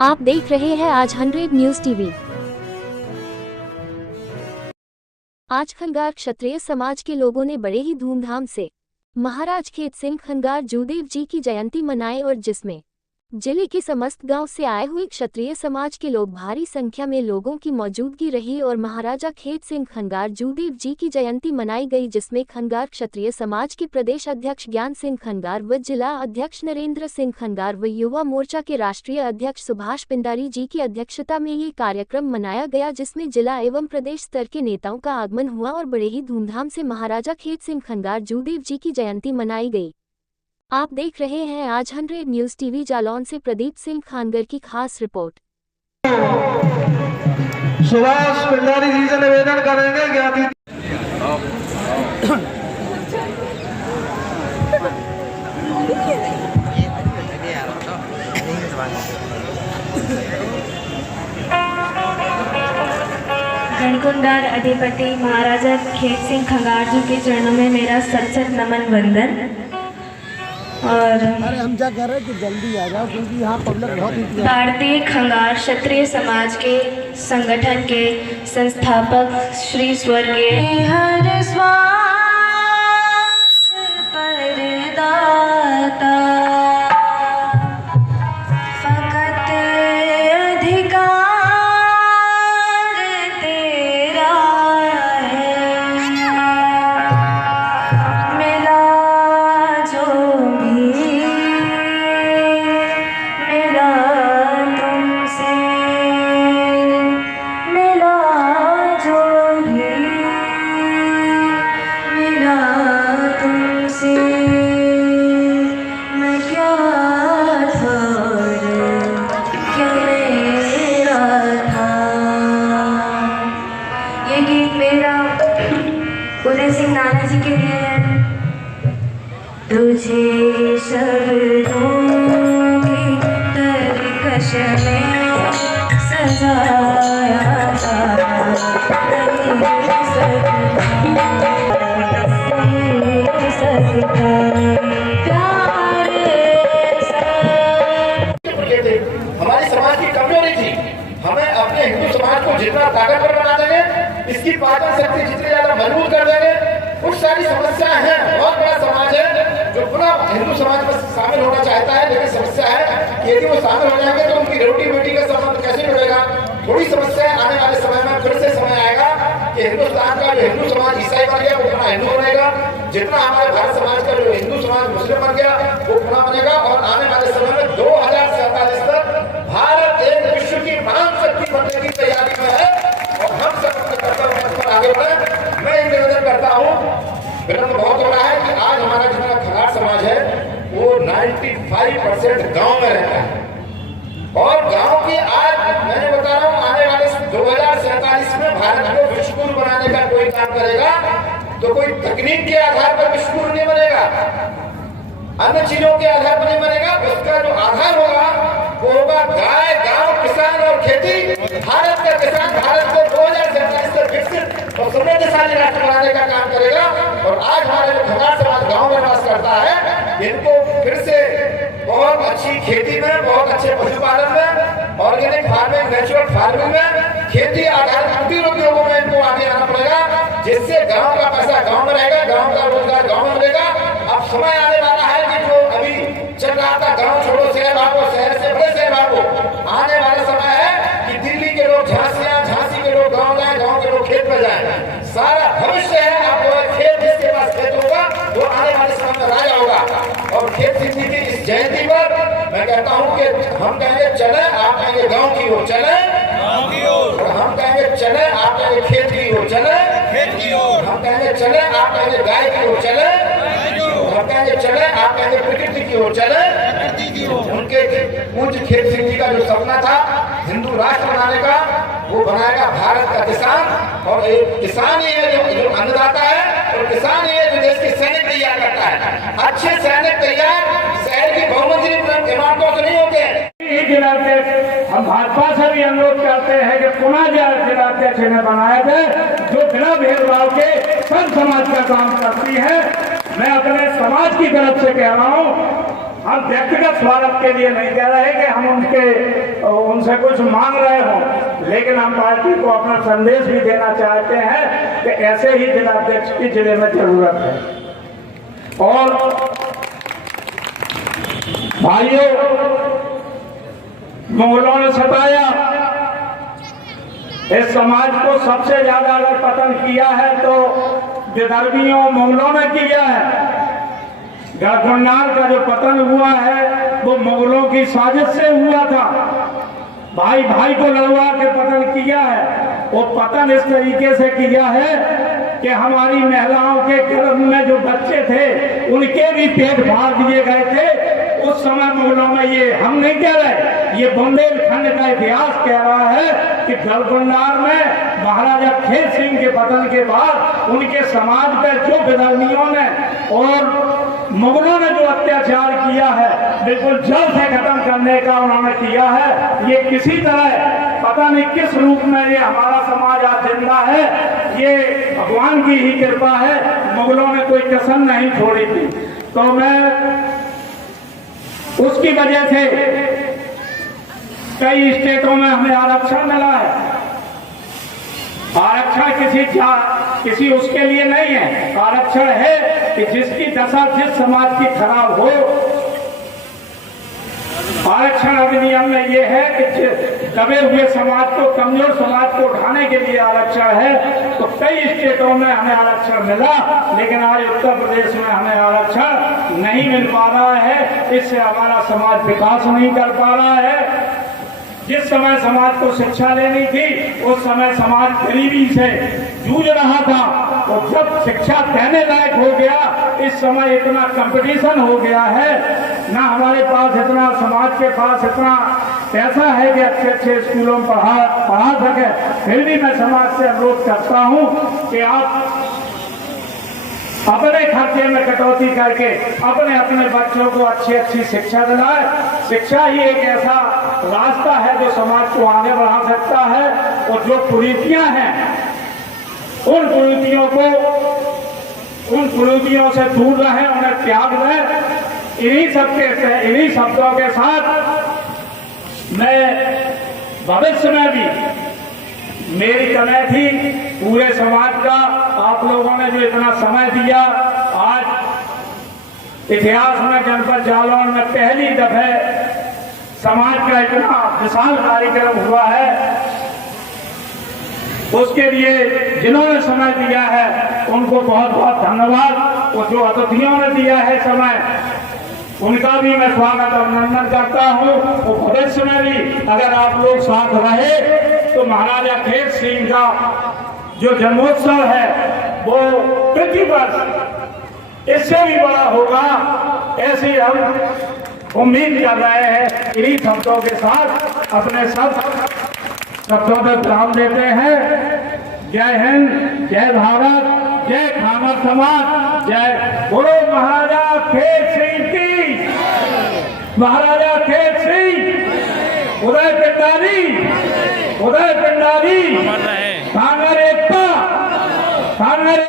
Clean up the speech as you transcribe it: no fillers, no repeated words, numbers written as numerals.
आप देख रहे हैं आज 100 न्यूज टीवी। आज खंगार क्षत्रिय समाज के लोगों ने बड़े ही धूमधाम से महाराज खेत सिंह खंगार जूदेव जी की जयंती मनाई और जिसमें जिले के समस्त गांव से आए हुए क्षत्रिय समाज के लोग भारी संख्या में लोगों की मौजूदगी रही और महाराजा खेत सिंह खंगार जूदेव जी की जयंती मनाई गई, जिसमें खंगार क्षत्रिय समाज के प्रदेश अध्यक्ष ज्ञान सिंह खंगार व जिला अध्यक्ष नरेंद्र सिंह खंगार व युवा मोर्चा के राष्ट्रीय अध्यक्ष सुभाष पिंडारी जी की अध्यक्षता में ये कार्यक्रम मनाया गया, जिसमें जिला एवं प्रदेश स्तर के नेताओं का आगमन हुआ और बड़े ही धूमधाम से महाराजा खेत सिंह खंगार जूदेव जी की जयंती मनाई गई। आप देख रहे हैं आज 100 न्यूज टीवी। जालौन से प्रदीप सिंह खानगर की खास रिपोर्ट। सुभाष पिंडारी जी से निवेदन करेंगे ज्ञाति गणकुंडार अधिपति महाराजा खेत सिंह खंगार जी के चरणों में मेरा सत नमन वंदन। और अरे हम क्या कह रहे हैं कि जल्दी आ जाओ क्योंकि यहाँ पब्लिक बहुत ही भारतीय खंगार क्षत्रिय समाज के संगठन के संस्थापक श्री स्वर्गीय हर स्वार्थ परदाता फकत अधिकार तेरा है, मिला जो उदय सिंह नाना जी के लिए है। तुझे शब्दों की तरकश में सजाया हमारी समाज की कमजोरी थी। हमें अपने हिंदू समाज को जितना ताकतवर बना देंगे, इसकी पाचन शक्ति जितनी ज्यादा मजबूत कर देंगे, कुछ सारी समस्याएं हैं। बहुत बड़ा समाज है जो पूरा हिंदू समाज में शामिल होना चाहता है, लेकिन समस्या है कि यदि वो शामिल हो जाएंगे तो उनकी रोटी बेटी का संबंध कैसे जुड़ेगा। थोड़ी समस्या आने वाले समय में फिर से समय आएगा कि हिंदुस्तान का जो हिंदू समाज ईसाई बन गया वो पुनः हिंदू बनेगा, जितना हमारे भारत समाज का जो हिंदू समाज मुस्लिम बन गया वो पुनः बनेगा। और आने वाले समय में 2047 तक भारत एक विश्व की महान शक्ति बनने की तैयारी में है और हम सब अपने कर्तव्य पर आगे बढ़े। मैं निवेदन करता हूँ, विलंब बहुत हो रहा है कि आज हमारा जितना खंगार समाज है वो 95% गांव में रहता है और गांव की आज मैंने बता रहा हूँ आने वाले 2047 में भारत को विश्वगुरु बनाने का कोई काम करेगा तो कोई तकनीक के आधार पर विश्वगुरु नहीं बनेगा, अन्य चीजों के आधार पर नहीं बनेगा। उसका जो आधार होगा वो होगा गाय, गांव, किसान और खेती। भारत का किसान भारत को 2047 तक विकसित और समृद्धशाली राष्ट्र बनाने का काम करेगा। और आज हमारे जो खंगार समाज गांव में वास करता है, इनको फिर से बहुत अच्छी खेती में, बहुत अच्छे पशुपालन में, ऑर्गेनिक फार्मिंग, नेचुरल फार्मिंग में, खेती आधारित कुटीर उद्योगों में इनको आगे आना पड़ेगा, जिससे गांव का पैसा गांव में रहेगा, गांव का रोजगार गांव में मिलेगा। अब समय आने वाला है कि जो अभी चल रहा था गांव छोड़ो शहर भागो, शहर से बड़े शहर भागो, आने वाला समय है कि दिल्ली के लोग झांसियां, झांसी के लोग गांव जाए, गांव के लोग खेत में जाए। सारा भविष्य है आप खेत, जिसके पास खेत होगा वो आने वाले समय में राजा होगा। और खेत सिंधी की इस जयंती पर मैं कहता हूँ कि हम कहेंगे चले, आप कहेंगे गांव की ओर चले, और हम कहेंगे चले, आप कहेंगे खेत की ओर चले, हम कहेंगे चले, आप कहेंगे गाय की ओर चले, हम कहेंगे चले, आप कहेंगे प्रकृति की ओर चले। उनके पूज्य खेत सिंह जी का जो सपना था हिंदू राष्ट्र बनाने का, वो बनाएगा भारत का किसान। और एक किसान ही है जो अन्नदाता है, और किसान ही है जो देश के सैनिक तैयार करता है। अच्छे सैनिक तैयार शहर की बहुमंजिली इमारतों से नहीं होते। हम भाजपा से भी अनुरोध करते हैं कि पुनः जिलाध्यक्ष ने बनाए थे जो बिना भेदभाव के सब समाज का काम करती है। मैं अपने समाज की तरफ से कह रहा हूँ हम व्यक्तिगत स्वार्थ के लिए नहीं कह रहे कि हम उनसे कुछ मांग रहे हों, लेकिन हम पार्टी को अपना संदेश भी देना चाहते हैं कि ऐसे ही जिलाध्यक्ष की जिले में जरूरत है। और भाइयों, मुगलों ने सताया, इस समाज को सबसे ज्यादा अगर पतन किया है तो विदर्भियों मुगलों ने किया है। गढ़कुंडार का जो पतन हुआ है वो मुगलों की साजिश से हुआ था। भाई भाई को लड़वा के पतन किया है। वो पतन इस तरीके से किया है कि हमारी महिलाओं के गर्भ में जो बच्चे थे उनके भी पेट फाड़ दिए गए थे। उस समय मुगलों में, ये हम नहीं कह रहे, ये बुंदेलखंड का इतिहास कह रहा है कि गढ़कुंडार में महाराजा खेत सिंह के पतन के बाद उनके समाज पर जो विदर्भियों ने और मुगलों ने जो अत्याचार किया है बिल्कुल जड़ से खत्म करने का उन्होंने किया है। ये किसी तरह पता नहीं किस रूप में ये हमारा समाज आज जिंदा है, ये भगवान की ही कृपा है। मुगलों ने कोई कसर नहीं छोड़ी थी। तो मैं उसकी वजह से कई स्टेटों में हमें आरक्षण मिला है। आरक्षण किसी उसके लिए नहीं है। आरक्षण है कि जिसकी दशा जिस समाज की खराब हो। आरक्षण अधिनियम में यह है कि दबे हुए समाज को, कमजोर समाज को उठाने के लिए आरक्षण है। तो कई स्टेटों में हमें आरक्षण मिला, लेकिन आज उत्तर प्रदेश में हमें आरक्षण नहीं मिल पा रहा है। इससे हमारा समाज विकास नहीं कर पा रहा है। जिस समय समाज को शिक्षा लेनी थी उस समय समाज गरीबी से जूझ रहा था, और जब शिक्षा देने लायक हो गया, इस समय इतना कंपटीशन हो गया है, ना हमारे पास इतना, समाज के पास इतना पैसा है कि अच्छे अच्छे स्कूलों में पढ़ा सके। फिर भी मैं समाज से अनुरोध करता हूं कि आप अपने खर्चे में कटौती करके अपने अपने बच्चों को अच्छी अच्छी शिक्षा दिलाए। शिक्षा ही एक ऐसा रास्ता है जो समाज को आगे बढ़ा सकता है। और जो कुरीतियां हैं उन कुरीतियों से दूर रहें, उन्हें त्याग दें। इन्हीं शब्दों के साथ मैं भविष्य में भी, मेरी कमाई थी पूरे समाज का, आप लोगों ने जो इतना समय दिया, आज इतिहास में जनपद जालौन में पहली दफे समाज का इतना विशाल कार्यक्रम हुआ है, उसके लिए जिन्होंने समय दिया है उनको बहुत बहुत धन्यवाद। और जो अतिथियों ने दिया है समय, उनका भी मैं स्वागत और अभिनंदन करता हूँ। और भविष्य में भी अगर आप लोग साथ रहे तो महाराजा खेत सिंह का जो जन्मोत्सव है वो पृथ्वी पर इससे भी बड़ा होगा, ऐसी हम उम्मीद कर रहे हैं। इन्हीं शब्दों के साथ अपने सब शब्दों पर विराम देते हैं। जय हिंद, जय भारत, जय खामर समाज, जय बोलो महाराजा खेत सिंह की। महाराजा खेत सिंह, उदय पिंडारी, उदय पिंडारी, कांगर एकता, कांगर